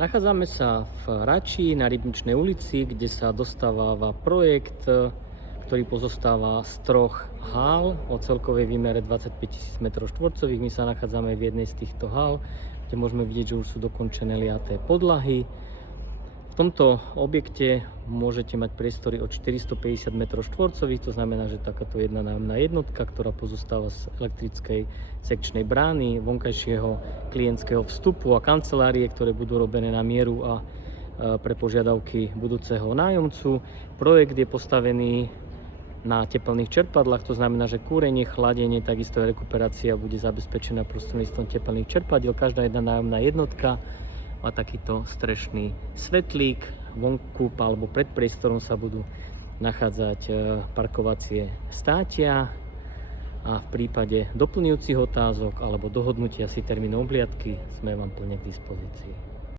Nachádzame sa v Rači na Rybničnej ulici, kde sa dostáva projekt, ktorý pozostáva z 3 hál o celkovej výmere 25 000 m². My sa nachádzame v jednej z týchto hál, kde môžeme vidieť, že už sú dokončené liaté podlahy. V tomto objekte môžete mať priestory od 450 m², to znamená, že takáto jedna nájomná jednotka, ktorá pozostáva z elektrickej sekčnej brány, vonkajšieho klientského vstupu a kancelárie, ktoré budú robené na mieru a pre požiadavky budúceho nájomcu. Projekt je postavený na teplných čerpadlách, to znamená, že kúrenie, chladenie, takisto aj rekuperácia bude zabezpečená prostredníctvom teplných čerpadiel. Každá jedna nájomná jednotka má takýto strešný svetlík. Vonku alebo pred priestorom sa budú nachádzať parkovacie státia a v prípade doplňujúcich otázok alebo dohodnutia si termínu obliadky sme vám plne k dispozícii.